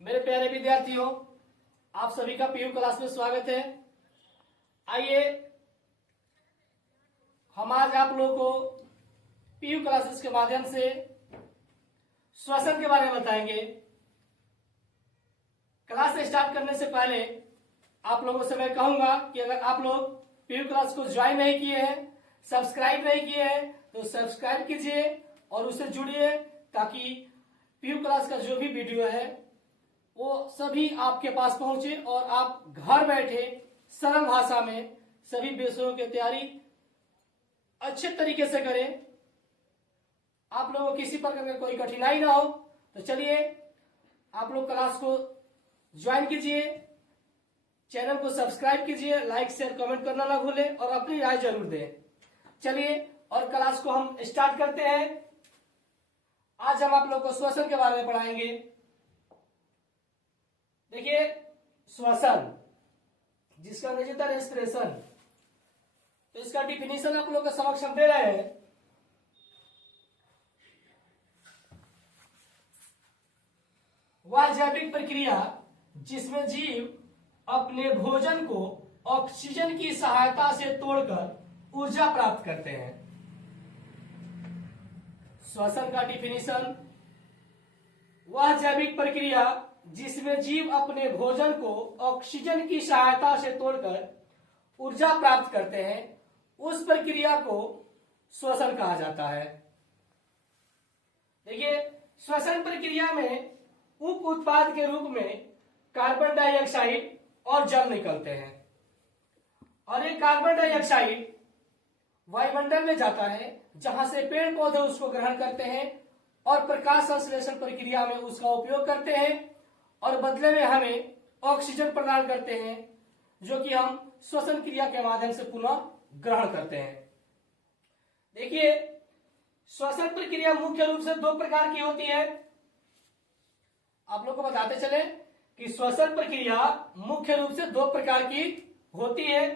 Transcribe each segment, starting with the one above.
मेरे प्यारे विद्यार्थियों, आप सभी का पीयू क्लास में स्वागत है। आइए हम आज आप लोगों को पीयू क्लासेस के माध्यम से श्वसन के बारे में बताएंगे। क्लास स्टार्ट करने से पहले आप लोगों से मैं कहूंगा कि अगर आप लोग पीयू क्लास को ज्वाइन नहीं किए हैं, सब्सक्राइब नहीं किए हैं, तो सब्सक्राइब कीजिए और उससे जुड़िए ताकि पीयू क्लास का जो भी वीडियो है वो सभी आपके पास पहुंचे और आप घर बैठे सरल भाषा में सभी विषयों की तैयारी अच्छे तरीके से करें। आप लोगों को किसी प्रकार की कोई कठिनाई ना हो। तो चलिए आप लोग क्लास को ज्वाइन कीजिए, चैनल को सब्सक्राइब कीजिए, लाइक शेयर कमेंट करना ना भूलें और अपनी राय जरूर दें। चलिए और क्लास को हम स्टार्ट करते हैं। आज हम आप लोग को श्वसन के बारे में पढ़ाएंगे। देखिए श्वसन, जिसका अंग्रेजी था रेस्पिरेशन, तो इसका डिफिनीशन आप लोग के समक्ष हम दे रहे हैं। वह जैविक प्रक्रिया जिसमें जीव अपने भोजन को ऑक्सीजन की सहायता से तोड़कर ऊर्जा प्राप्त करते हैं। श्वसन का डिफिनीशन, वह जैविक प्रक्रिया जिसमें जीव अपने भोजन को ऑक्सीजन की सहायता से तोड़कर ऊर्जा प्राप्त करते हैं, उस प्रक्रिया को श्वसन कहा जाता है। देखिए श्वसन प्रक्रिया में उप उत्पाद के रूप में कार्बन डाइऑक्साइड और जल निकलते हैं और ये कार्बन डाइऑक्साइड वायुमंडल में जाता है, जहां से पेड़ पौधे उसको ग्रहण करते हैं और प्रकाश संश्लेषण प्रक्रिया में उसका उपयोग करते हैं और बदले में हमें ऑक्सीजन प्रदान करते हैं, जो कि हम श्वसन क्रिया के माध्यम से पुनः ग्रहण करते हैं। देखिए श्वसन प्रक्रिया मुख्य रूप से दो प्रकार की होती है। आप लोग को बताते चले कि श्वसन प्रक्रिया मुख्य रूप से दो प्रकार की होती है।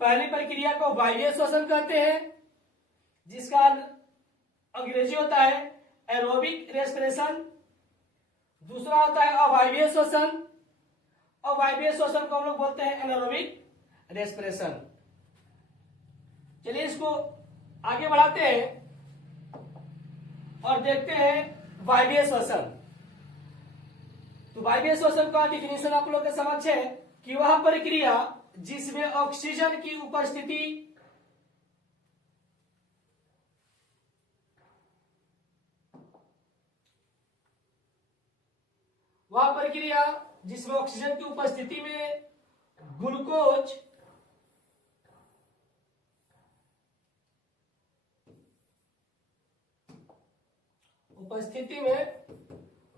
पहली प्रक्रिया को वायवीय श्वसन कहते हैं, जिसका अंग्रेजी होता है एरोबिक रेस्पिरेशन। दूसरा होता है अवायवीय श्वसन। अवायवीय श्वसन को हम लोग बोलते हैं एनारोबिक रेस्पिरेशन। चलिए इसको आगे बढ़ाते हैं और देखते हैं वायवीय श्वसन। तो वायवीय श्वसन का डिफिनीशन आप लोग के समक्ष है कि वह प्रक्रिया जिसमें ऑक्सीजन की उपस्थिति वह प्रक्रिया जिसमें ऑक्सीजन की उपस्थिति में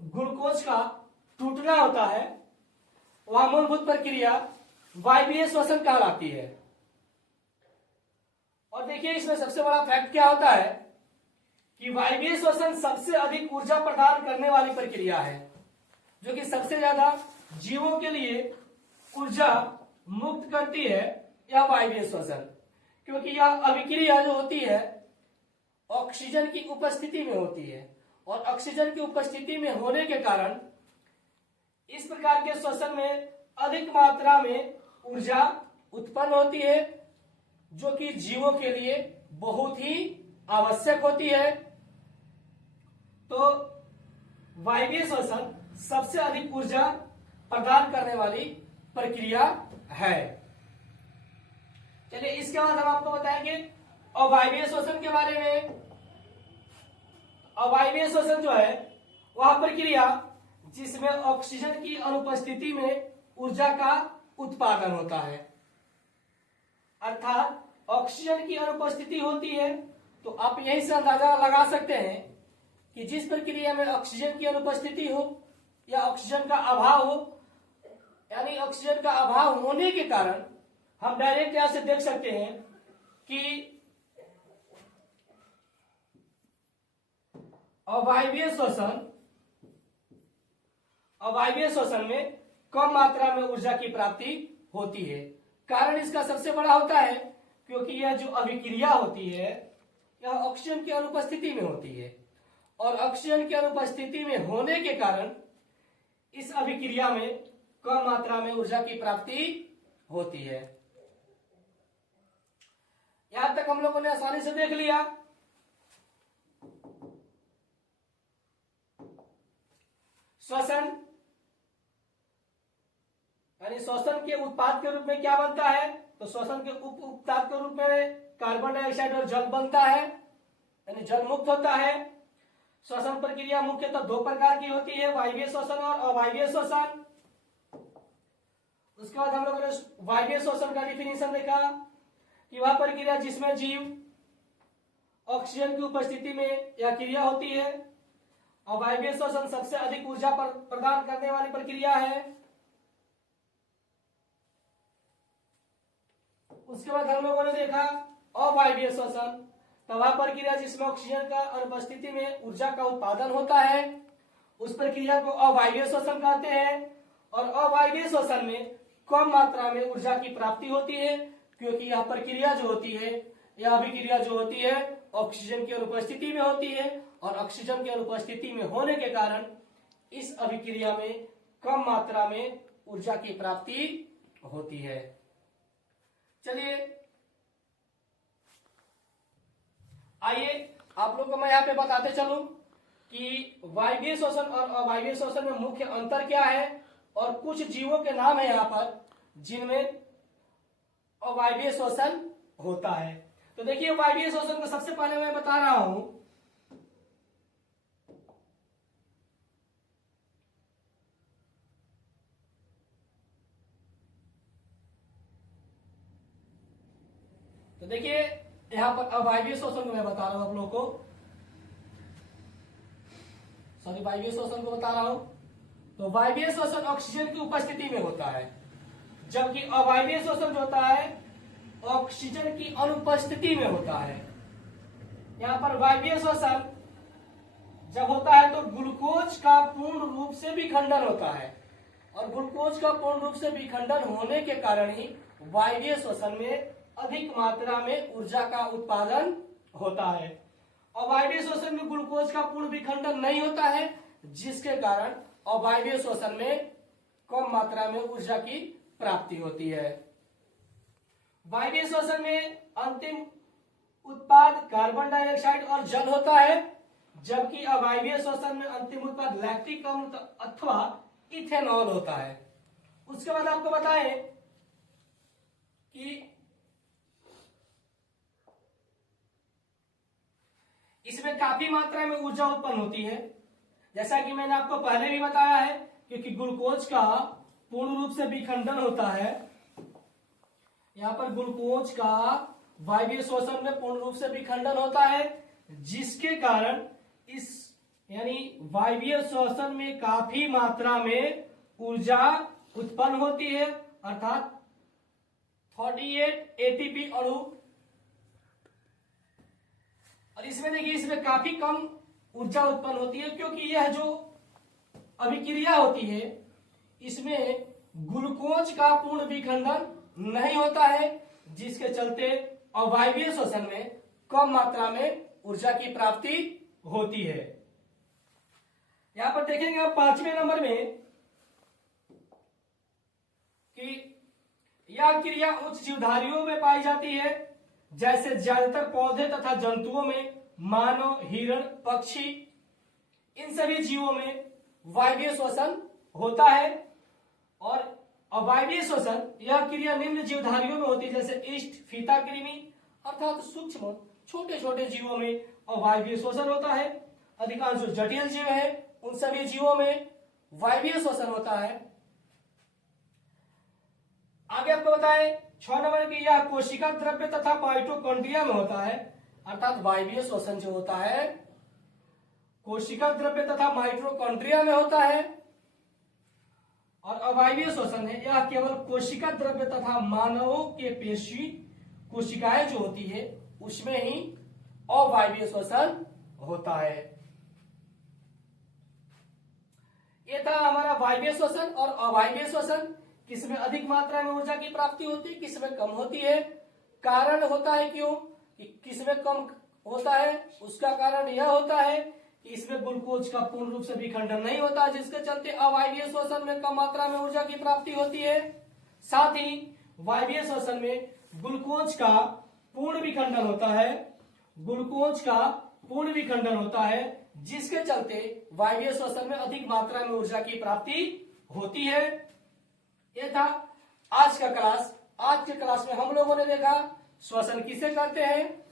ग्लूकोज का टूटना होता है, वह मूलभूत प्रक्रिया वायवीय श्वसन कहलाती है। और देखिए इसमें सबसे बड़ा फैक्ट क्या होता है कि वायवीय श्वसन सबसे अधिक ऊर्जा प्रदान करने वाली प्रक्रिया है, जो कि सबसे ज्यादा जीवों के लिए ऊर्जा मुक्त करती है, यह वायवीय श्वसन। क्योंकि यह अभिक्रिया जो होती है ऑक्सीजन की उपस्थिति में होती है और ऑक्सीजन की उपस्थिति में होने के कारण इस प्रकार के श्वसन में अधिक मात्रा में ऊर्जा उत्पन्न होती है, जो कि जीवों के लिए बहुत ही आवश्यक होती है। तो वायवीय श्वसन सबसे अधिक ऊर्जा प्रदान करने वाली प्रक्रिया है। चलिए इसके बाद हम आपको बताएंगे अवायवीय श्वसन के बारे में। अवायवीय श्वसन जो है वह प्रक्रिया जिसमें ऑक्सीजन की अनुपस्थिति में ऊर्जा का उत्पादन होता है। अर्थात ऑक्सीजन की अनुपस्थिति होती है, तो आप यही से अंदाजा लगा सकते हैं कि जिस प्रक्रिया में ऑक्सीजन की अनुपस्थिति हो या ऑक्सीजन का अभाव हो, यानी ऑक्सीजन का अभाव होने के कारण हम डायरेक्ट यहां से देख सकते हैं कि अवायवीय श्वसन में कम मात्रा में ऊर्जा की प्राप्ति होती है। कारण इसका सबसे बड़ा होता है क्योंकि यह जो अभिक्रिया होती है यह ऑक्सीजन की अनुपस्थिति में होती है और ऑक्सीजन की अनुपस्थिति में होने के कारण इस अभिक्रिया में कम मात्रा में ऊर्जा की प्राप्ति होती है। यहां तक हम लोगों ने आसानी से देख लिया। श्वसन यानी श्वसन के उत्पाद के रूप में क्या बनता है, तो श्वसन के उप उत्पाद के रूप में कार्बन डाइऑक्साइड और जल बनता है, यानी जल मुक्त होता है। श्वसन प्रक्रिया मुख्यतः दो प्रकार की होती है, वायवीय श्वसन और अवायवीय श्वसन। उसके बाद हम लोगों ने वायवीय श्वसन का डिफिनेशन देखा कि वह प्रक्रिया जिसमें जीव ऑक्सीजन की उपस्थिति में यह क्रिया होती है। अवायवीय श्वसन सबसे अधिक ऊर्जा प्रदान करने वाली प्रक्रिया है। उसके बाद हम लोगों ने देखा अवायवीय श्वसन, तो वह प्रक्रिया जिसमें ऑक्सीजन का अनुपस्थिति में ऊर्जा का उत्पादन होता है, उस प्रक्रिया को अवायवीय श्वसन कहते हैं। और अवायवीय श्वसन में कम मात्रा में ऊर्जा की प्राप्ति होती है, क्योंकि यह प्रक्रिया जो होती है, यह अभिक्रिया जो होती है ऑक्सीजन की अनुपस्थिति में होती है, और ऑक्सीजन की अनुपस्थिति में होने के कारण इस अभिक्रिया में कम मात्रा में ऊर्जा की प्राप्ति होती है। चलिए आइए आप लोग को मैं यहाँ पे बताते चलूं कि वायवीय श्वसन और अवायवीय श्वसन में मुख्य अंतर क्या है, और कुछ जीवों के नाम है यहाँ पर जिनमें अवायवीय श्वसन होता है। तो देखिए वायवीय श्वसन को सबसे पहले मैं बता रहा हूं, तो देखिए यहां पर अवायवीय श्वसन को मैं बता रहा हूं आप लोगों को, सॉरी वायवीय श्वसन को बता रहा हूं। तो वायवीय श्वसन ऑक्सीजन की उपस्थिति में होता है, जबकि अवायवीय श्वसन जो होता है ऑक्सीजन की अनुपस्थिति में होता है। यहां पर वायवीय श्वसन जब होता है तो ग्लूकोज का पूर्ण रूप से विखंडन होता है, और ग्लूकोज का पूर्ण रूप से विखंडन होने के कारण ही वायवीय श्वसन में अधिक मात्रा में ऊर्जा का उत्पादन होता है। अवायवीय श्वसन में ग्लूकोज का पूर्ण विखंडन नहीं होता है, जिसके कारण अवायवीय श्वसन में कम मात्रा में ऊर्जा की प्राप्ति होती है। वायवीय श्वसन में अंतिम उत्पाद कार्बन डाइऑक्साइड और जल होता है, जबकि अवायवीय श्वसन में अंतिम उत्पाद लैक्टिक अम्ल अथवा इथेनॉल होता है। उसके बाद आपको बताएं कि इसमें काफी मात्रा में ऊर्जा उत्पन्न होती है, जैसा कि मैंने आपको पहले भी बताया है, क्योंकि ग्लूकोज का पूर्ण रूप से विखंडन होता है। यहाँ पर ग्लूकोज का वायवीय श्वसन में पूर्ण रूप से विखंडन होता है, जिसके कारण इस यानी वायवीय श्वसन में काफी मात्रा में ऊर्जा उत्पन्न होती है, अर्थात 48 एटीपी अणु। और इसमें देखिए इसमें काफी कम ऊर्जा उत्पन्न होती है, क्योंकि यह जो अभिक्रिया होती है इसमें ग्लूकोज का पूर्ण विखंडन नहीं होता है, जिसके चलते अवायवीय श्वसन में कम मात्रा में ऊर्जा की प्राप्ति होती है। यहां पर देखेंगे आप 5वें नंबर में कि यह क्रिया उच्च जीवधारियों में पाई जाती है, जैसे ज्यादातर पौधे तथा जंतुओं में, मानव, हिरण, पक्षी, इन सभी जीवों में वायवीय श्वसन होता है। और अवायवीय श्वसन यह क्रिया निम्न जीवधारियों में होती है, जैसे ईस्ट, फीता कृमि, अर्थात सूक्ष्म छोटे छोटे जीवों में अवायवीय श्वसन होता है। अधिकांश जो जटिल जीव है उन सभी जीवों में वायवीय श्वसन होता है। आगे आपको बताएं 6 नंबर की, यह कोशिका द्रव्य तथा माइटोकॉन्ड्रिया में होता है, अर्थात वायवीय श्वसन जो होता है कोशिका द्रव्य तथा माइटोकॉन्ड्रिया में होता है। और अवायवीय श्वसन है यह केवल कोशिका द्रव्य तथा मानवों के पेशी कोशिकाएं जो होती है उसमें ही अवायवीय श्वसन होता है। ये था हमारा वायवीय श्वसन और अवायवीय श्वसन, किसमें अधिक मात्रा में ऊर्जा की प्राप्ति होती है, किसमें कम होती है। कारण होता है क्यों कि किसमें कम होता है, उसका कारण यह होता है कि इसमें ग्लूकोज का पूर्ण रूप से विखंडन नहीं होता, जिसके चलते अवायवीय श्वसन में कम मात्रा में ऊर्जा की प्राप्ति होती है। साथ ही वायवीय श्वसन में ग्लूकोज का पूर्ण विखंडन होता है, ग्लूकोज का पूर्ण विखंडन होता है, जिसके चलते वायवीय श्वसन में अधिक मात्रा में ऊर्जा की प्राप्ति होती है। यह था आज का क्लास। आज के क्लास में हम लोगों ने देखा श्वसन किसे कहते हैं,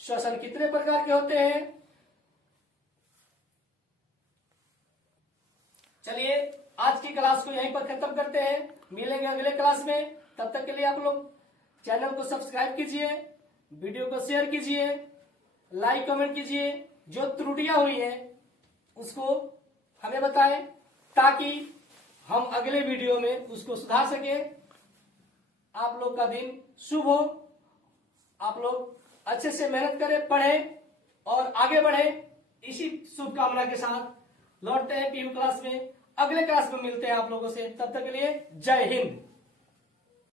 श्वसन कितने प्रकार के होते हैं। चलिए आज की क्लास को यहीं पर खत्म करते हैं, मिलेंगे अगले क्लास में। तब तक के लिए आप लोग चैनल को सब्सक्राइब कीजिए, वीडियो को शेयर कीजिए, लाइक कमेंट कीजिए। जो त्रुटियां हुई हैं उसको हमें बताएं ताकि हम अगले वीडियो में उसको सुधार सके। आप लोग का दिन शुभ हो, आप लोग अच्छे से मेहनत करें, पढ़ें और आगे बढ़ें। इसी शुभकामना के साथ लौटते हैं पीयू क्लास में। अगले क्लास में मिलते हैं आप लोगों से, तब तक के लिए जय हिंद।